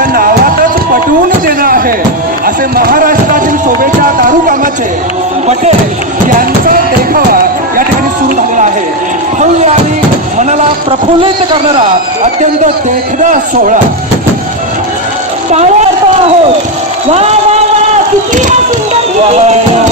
त्यांच्या नावातच पटवून देणं आहे असे महाराष्ट्रातील शोभेच्या दारू कामाचे पटेल यांचा देखावा या ठिकाणी सुरू झालेला आहे. भव्य आणि मनाला प्रफुल्लित करणारा अत्यंत देखणा सोहळा टाळ्या आहोत. वा वा वा, किती हा सुंदर